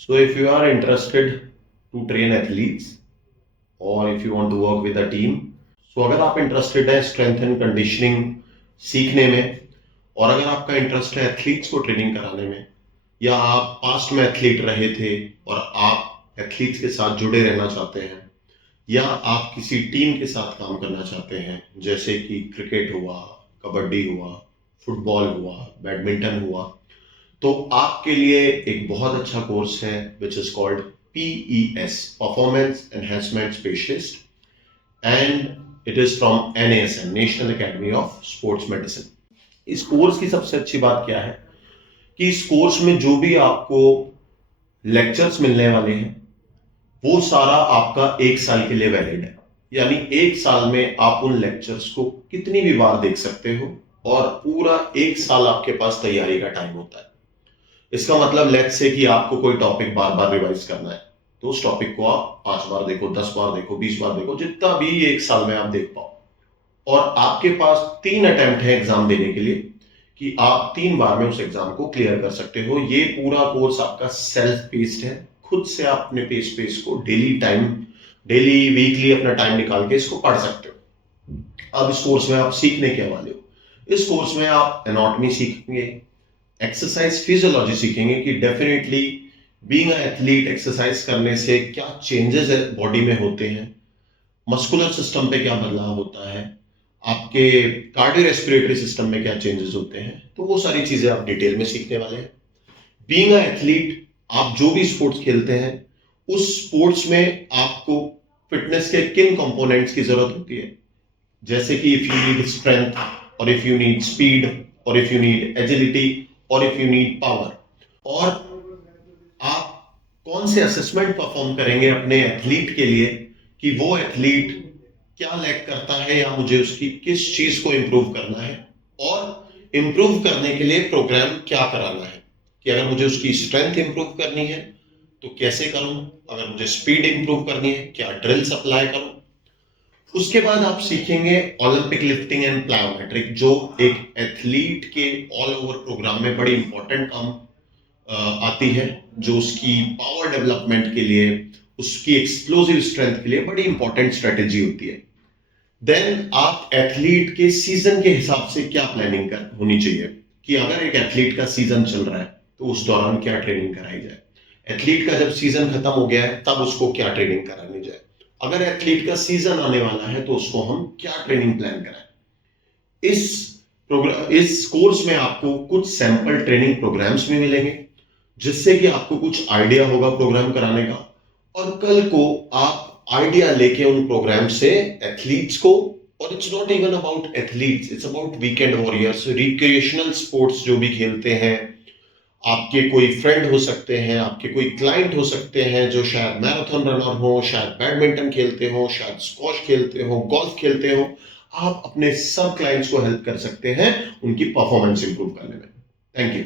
So, if you are interested to train athletes or if you want to work with a team, so अगर आप interested है strength and conditioning सीखने में और अगर आपका इंटरेस्ट है एथलीट्स को ट्रेनिंग कराने में या आप पास्ट में एथलीट रहे थे और आप एथलीट्स के साथ जुड़े रहना चाहते हैं या आप किसी टीम के साथ काम करना चाहते हैं जैसे कि क्रिकेट हुआ, कबड्डी हुआ, फुटबॉल हुआ, बैडमिंटन हुआ, तो आपके लिए एक बहुत अच्छा कोर्स है which is called PES, performance enhancement specialist, and it is from NASM, national academy of sports medicine. इस कोर्स की सबसे अच्छी बात क्या है कि इस कोर्स में जो भी आपको लेक्चर्स मिलने वाले हैं वो सारा आपका 1 साल के लिए वैलिड है। यानी 1 साल में आप उन लेक्चर्स को कितनी भी बार देख सकते हो और पूरा 1 साल आपके पास तैयारी का टाइम होता है। इसका मतलब लेट्स से कि आपको कोई टॉपिक बार बार रिवाइज करना है तो उस टॉपिक को आप 5 बार देखो, 10 बार देखो, 20 बार देखो, जितना भी 1 साल में आप देख पाओ। और आपके पास 3 अटेम्प्ट है एग्जाम देने के लिए कि आप 3 बार में उस एग्जाम को क्लियर कर सकते हो। ये पूरा कोर्स आपका सेल्फ पेस्ड है, खुद से आप अपने पेस को डेली वीकली अपना टाइम निकाल के इसको पढ़ सकते हो। अब इस कोर्स में आप सीखने के वाले हो, इस कोर्स में आप एनाटॉमी सीखेंगे, एक्सरसाइज फिजियोलॉजी सीखेंगे कि definitely being a athlete exercise करने से क्या चेंजेस बॉडी में होते हैं, मस्कुलर सिस्टम पे क्या बदलाव होता है, आपके कार्डियो रेस्पिरेटरी सिस्टम में क्या चेंजेस होते हैं, तो वो सारी चीजें आप डिटेल में सीखने वाले हैं। बीइंग अ एथलीट, आप जो भी स्पोर्ट्स खेलते हैं उस स्पोर्ट्स में आपको फिटनेस के किन कंपोनेंट्स की जरूरत होती है, जैसे कि इफ यू नीड स्ट्रेंथ और इफ यू नीड स्पीड और इफ यू नीड एजिलिटी और इफ यू नीड पावर, और आप कौन से असेसमेंट परफॉर्म करेंगे अपने एथलीट के लिए कि वो एथलीट क्या लैक करता है या मुझे उसकी किस चीज को इंप्रूव करना है और इंप्रूव करने के लिए प्रोग्राम क्या कराना है कि अगर मुझे उसकी स्ट्रेंथ इंप्रूव करनी है तो कैसे करूं, अगर मुझे स्पीड इंप्रूव करनी है क्या ड्रिल्स अप्लाई करूं। उसके बाद आप सीखेंगे ओलंपिक लिफ्टिंग एंड प्लायोमेट्रिक, जो एक एथलीट के ऑल ओवर प्रोग्राम में बड़ी इंपॉर्टेंट काम आती है, जो उसकी पावर डेवलपमेंट के लिए, उसकी एक्सप्लोसिव स्ट्रेंथ के लिए बड़ी इंपॉर्टेंट स्ट्रेटेजी होती है। देन आप एथलीट के सीजन के हिसाब से क्या प्लानिंग कर होनी चाहिए कि अगर एक एथलीट का सीजन चल रहा है तो उस दौरान क्या ट्रेनिंग कराई जाए, एथलीट का जब सीजन खत्म हो गया है तब उसको क्या ट्रेनिंग करानी जाए, अगर एथलीट का सीजन आने वाला है तो उसको हम क्या ट्रेनिंग प्लान कराएं। इस कोर्स में आपको कुछ सैंपल ट्रेनिंग प्रोग्राम्स भी मिलेंगे जिससे कि आपको कुछ आइडिया होगा प्रोग्राम कराने का, और कल को आप आइडिया लेके उन प्रोग्राम से एथलीट्स को, और it's not even about athletes, it's about weekend warriors, recreational sports जो भी खेलते हैं, आपके कोई फ्रेंड हो सकते हैं, आपके कोई क्लाइंट हो सकते हैं जो शायद मैराथन रनर हो, शायद बैडमिंटन खेलते हो, शायद स्क्वॉश खेलते हो, गोल्फ खेलते हो, आप अपने सब क्लाइंट्स को हेल्प कर सकते हैं उनकी परफॉर्मेंस इंप्रूव करने में। Thank you.